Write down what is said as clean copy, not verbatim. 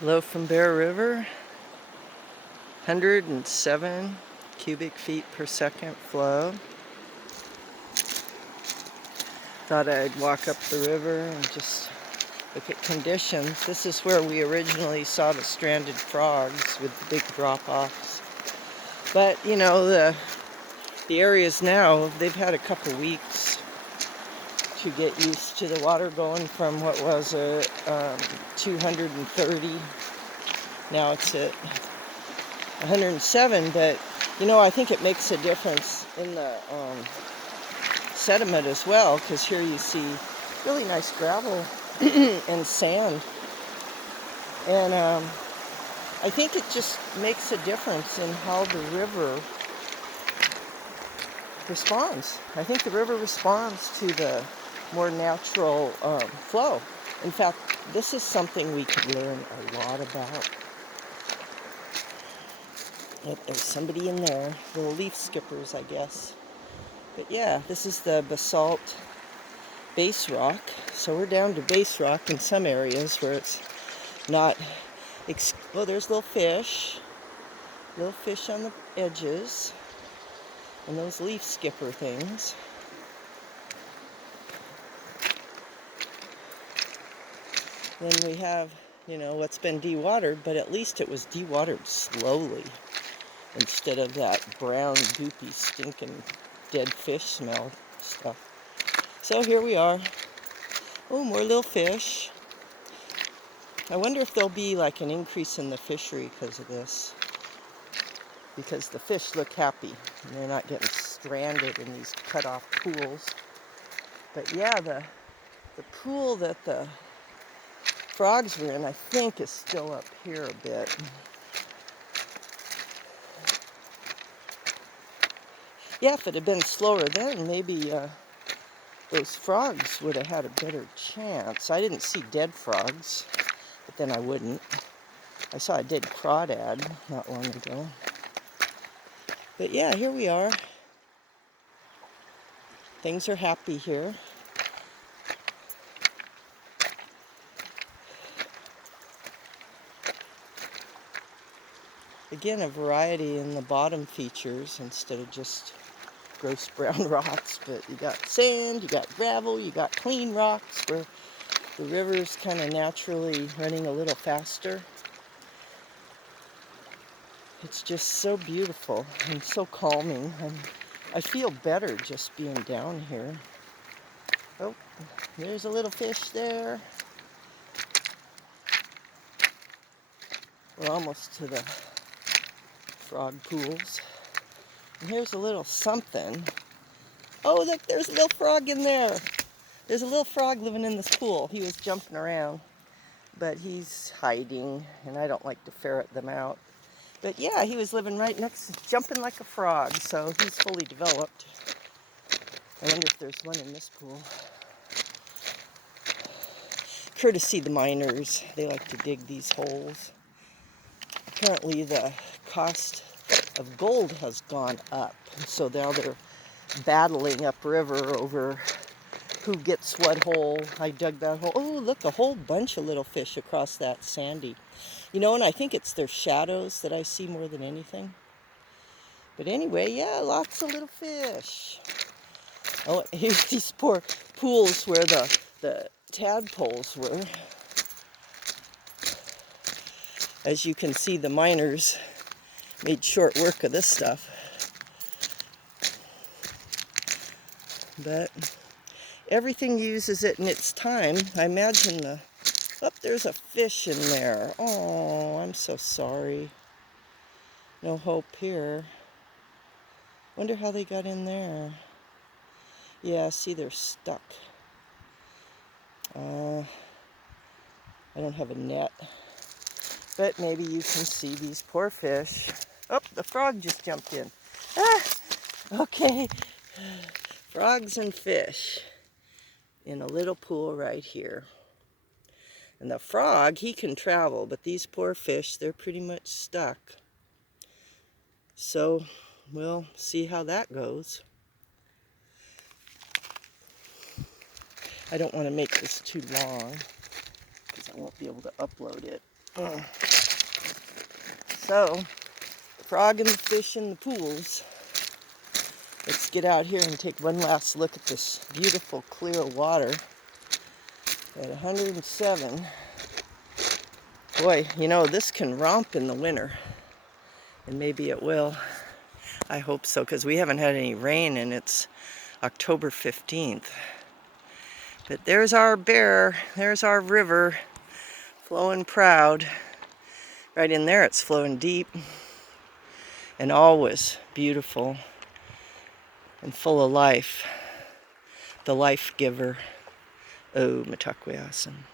Flow from Bear River, 107 cubic feet per second flow. Thought I'd walk up the river and just look at conditions. This is where we originally saw the stranded frogs with the big drop-offs. But, you know, the areas now, they've had a couple weeks to get used to the water going from what was a 230. Now it's at 107, but you know, I think it makes a difference in the sediment as well, because here you see really nice gravel and sand, and I think it just makes a difference in how the river responds. I think the river responds to the more natural flow. In fact, this is something we could learn a lot about. Yep, there's somebody in there. Little leaf skippers, I guess. But yeah, this is the Basalt base rock. So we're down to base rock in some areas where it's not... Oh, there's little fish. Little fish on the edges. And those leaf skipper things. Then we have, you know, what's been dewatered, but at least it was dewatered slowly, instead of that brown, goopy, stinking, dead fish smell stuff. So here we are. Oh, more little fish. I wonder if there'll be like an increase in the fishery because of this. Because the fish look happy and they're not getting stranded in these cut-off pools. But yeah, the pool that the frogs were in, I think, is still up here a bit. Yeah, if it had been slower then, maybe those frogs would have had a better chance. I didn't see dead frogs, but then I wouldn't. I saw a dead crawdad not long ago. But yeah, here we are. Things are happy here. Again, a variety in the bottom features instead of just gross brown rocks. But you got sand, you got gravel, you got clean rocks where the river's kind of naturally running a little faster. It's just so beautiful and so calming, and I feel better just being down here. Oh, there's a little fish there. We're almost to the frog pools. And here's a little something. Oh, look, there's a little frog in there. There's a little frog living in this pool. He was jumping around, but he's hiding, and I don't like to ferret them out. But yeah, he was living right next, jumping like a frog, so he's fully developed. I wonder if there's one in this pool. Courtesy the miners, they like to dig these holes. Apparently the cost of gold has gone up, so now they're battling upriver over who gets what hole. I dug that hole. Oh, look, a whole bunch of little fish across that sandy. You know, and I think it's their shadows that I see more than anything. But anyway, yeah, lots of little fish. Oh, here's these poor pools where the tadpoles were. As you can see, the miners made short work of this stuff. But everything uses it in its time. I imagine there's a fish in there. Oh, I'm so sorry. No hope here. Wonder how they got in there. Yeah, see, they're stuck. I don't have a net. But maybe you can see these poor fish. Oh, the frog just jumped in. Ah, okay. Frogs and fish in a little pool right here. And the frog, he can travel, but these poor fish, they're pretty much stuck. So we'll see how that goes. I don't want to make this too long because I won't be able to upload it. So, frog and the fish in the pools. Let's get out here and take one last look at this beautiful clear water at 107. Boy, you know, this can romp in the winter, and maybe it will. I hope so, because we haven't had any rain and it's October 15th. But there's our bear, there's our river, flowing proud. Right in there it's flowing deep and always beautiful and full of life. The life giver. Oh, Mitakuye Asan.